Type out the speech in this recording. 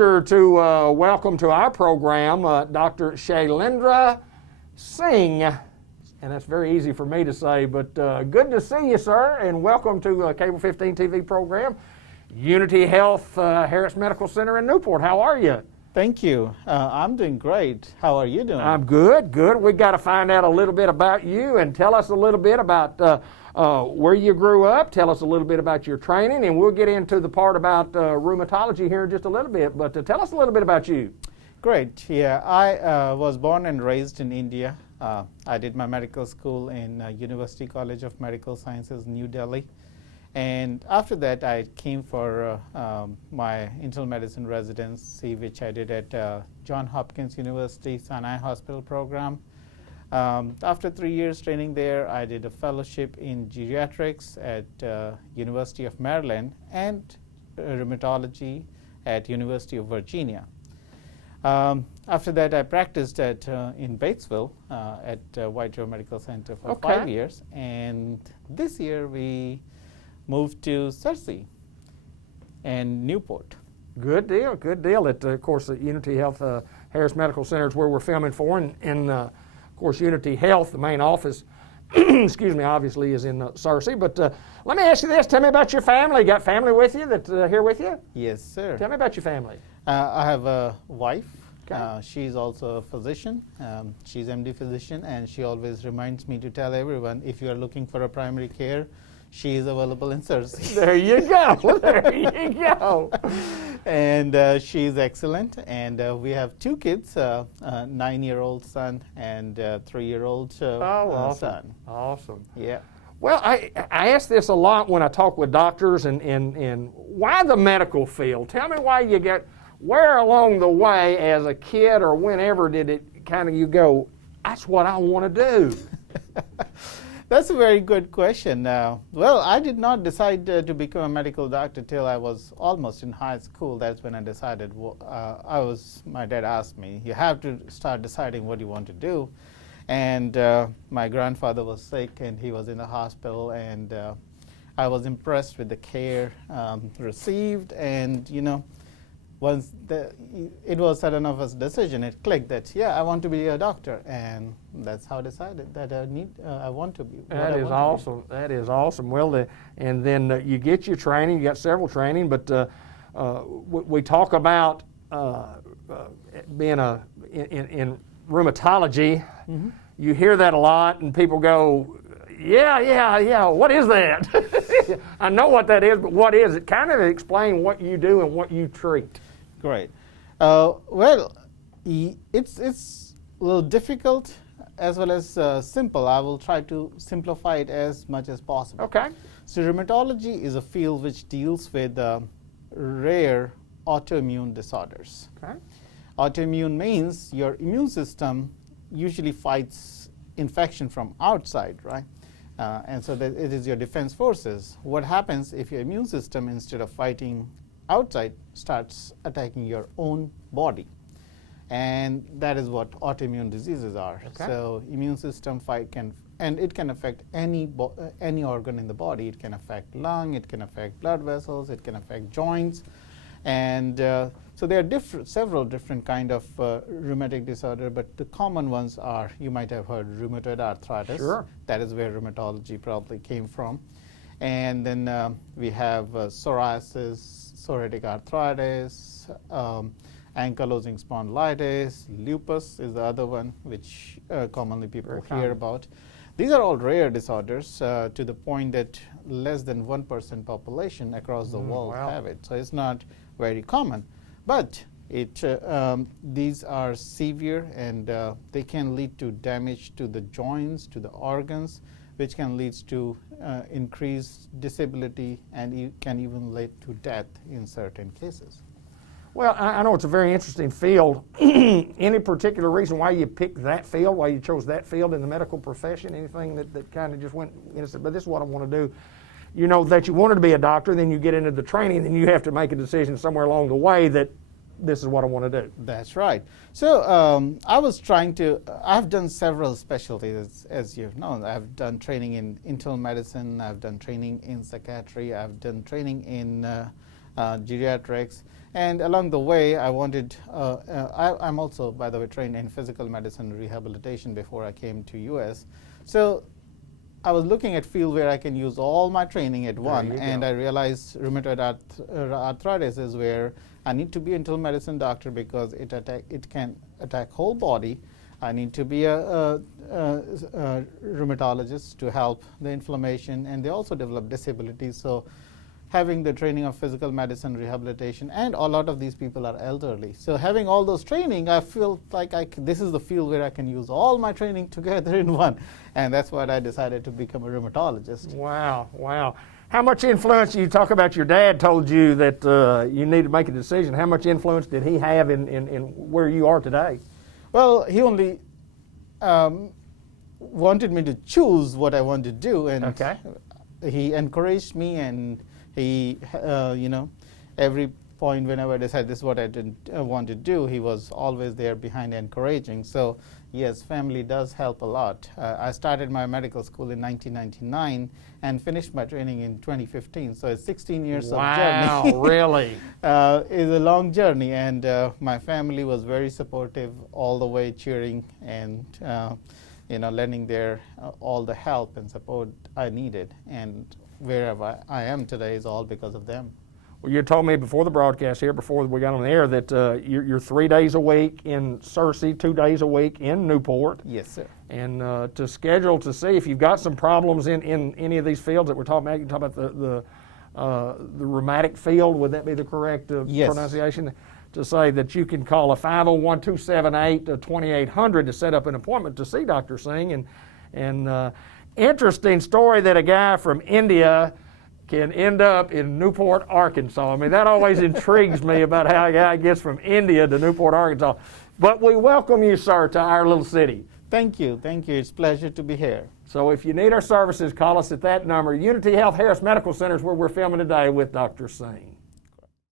pleasure to welcome to our program Dr. Shailendra Singh. And that's very easy for me to say, but good to see you, sir, and welcome to Cable 15 TV program, Unity Health Harris Medical Center in Newport. How are you? Thank you. I'm doing great. How are you doing? I'm good, good. We've got to find out a little bit about you and tell us a little bit about where you grew up. Tell us a little bit about your training, and we'll get into the part about rheumatology here in just a little bit. But tell us a little bit about you. Great. Yeah, I was born and raised in India. I did my medical school in University College of Medical Sciences, New Delhi. And after that, I came for my internal medicine residency, which I did at Johns Hopkins University Sinai Hospital program. After 3 years training there, I did a fellowship in geriatrics at University of Maryland and rheumatology at University of Virginia. After that, I practiced in Batesville at White River Medical Center for 5 years. And this year, we moved to Searcy and Newport. Good deal, good deal. Of course, the Unity Health Harris Medical Center is where we're filming for, and of course, Unity Health, the main office, excuse me, obviously is in Searcy. But let me ask you this: tell me about your family. You got family with you that's here with you? Yes, sir. Tell me about your family. I have a wife. Okay. She's also a physician. She's MD physician, and she always reminds me to tell everyone, if you are looking for a primary care, she is available in Searcy. There you go. There you go. And she's excellent. And we have 2 kids, a 9-year-old son and a 3-year-old awesome. son. Awesome. Yeah. Well, I ask this a lot when I talk with doctors, and why the medical field? Tell me why you get, where along the way as a kid or whenever did it kind of you go, that's what I want to do? That's a very good question. Well, I did not decide to become a medical doctor till I was almost in high school. That's when I decided. My dad asked me, you have to start deciding what you want to do. And my grandfather was sick and he was in the hospital, and I was impressed with the care received. And, you know, once it was sudden of a decision, it clicked that, yeah, I want to be a doctor. And that's how I decided that I want to be. That is awesome. That is awesome. Well, and then you get your training. You got several training, but we talk about being in rheumatology. Mm-hmm. You hear that a lot, and people go, yeah, what is that? I know what that is, but what is it? Kind of explain what you do and what you treat. Great. Well, it's a little difficult as well as simple. I will try to simplify it as much as possible. Okay. So rheumatology is a field which deals with rare autoimmune disorders. Okay. Autoimmune means your immune system usually fights infection from outside, right? And so that it is your defense forces. What happens if your immune system, instead of fighting outside, starts attacking your own body? And that is what autoimmune diseases are. Okay. So immune system fight can affect any organ in the body. It can affect lung, it can affect blood vessels, it can affect joints. And so there are several different kind of rheumatic disorder, but the common ones are, you might have heard rheumatoid arthritis. Sure. That is where rheumatology probably came from. And then we have psoriasis, psoriatic arthritis, ankylosing spondylitis, lupus is the other one, which commonly people hear about. These are all rare disorders to the point that less than 1% population across the world have it. So it's not very common. But these are severe, and they can lead to damage to the joints, to the organs, which can lead to increased disability, and can even lead to death in certain cases. Well, I know it's a very interesting field. Any particular reason why you picked that field, why you chose that field in the medical profession? Anything that kind of just went, you know, said, but this is what I want to do? You know that you wanted to be a doctor, then you get into the training, then you have to make a decision somewhere along the way that this is what I want to do. That's right. So I was trying to, I've done several specialties, as you've known. I've done training in internal medicine, I've done training in psychiatry, I've done training in geriatrics, And along the way, I wanted, I'm also, by the way, trained in physical medicine rehabilitation before I came to US. So I was looking at field where I can use all my training at one, and I realized rheumatoid arthritis is where I need to be an internal medicine doctor because it can attack whole body. I need to be a rheumatologist to help the inflammation, and they also develop disabilities. So having the training of physical medicine rehabilitation, and a lot of these people are elderly. So having all those training, I feel like this is the field where I can use all my training together in one. And that's why I decided to become a rheumatologist. Wow, wow. How much influence, you talk about your dad told you that you need to make a decision. How much influence did he have in where you are today? Well, he only wanted me to choose what I want to do, and Okay. he encouraged me, and he, every point whenever I decided this is what I want to do, he was always there behind encouraging. So yes, family does help a lot. I started my medical school in 1999 and finished my training in 2015. So it's 16 years of journey. Wow, really? It's a long journey, and my family was very supportive all the way, cheering and lending their all the help and support I needed. And wherever I am today is all because of them. Well, you told me before the broadcast here, before we got on the air, that you're 3 days a week in Searcy, 2 days a week in Newport. Yes, sir. And to schedule to see if you've got some problems in any of these fields that we're talking about. You can talk about the rheumatic field. Would that be the correct Yes. pronunciation? To say that you can call a 501-278-2800 to set up an appointment to see Dr. Singh. And interesting story that a guy from India can end up in Newport, Arkansas. I mean, that always intrigues me about how a guy gets from India to Newport, Arkansas. But we welcome you, sir, to our little city. Thank you. Thank you. It's a pleasure to be here. So if you need our services, call us at that number. Unity Health Harris Medical Center is where we're filming today with Dr. Singh.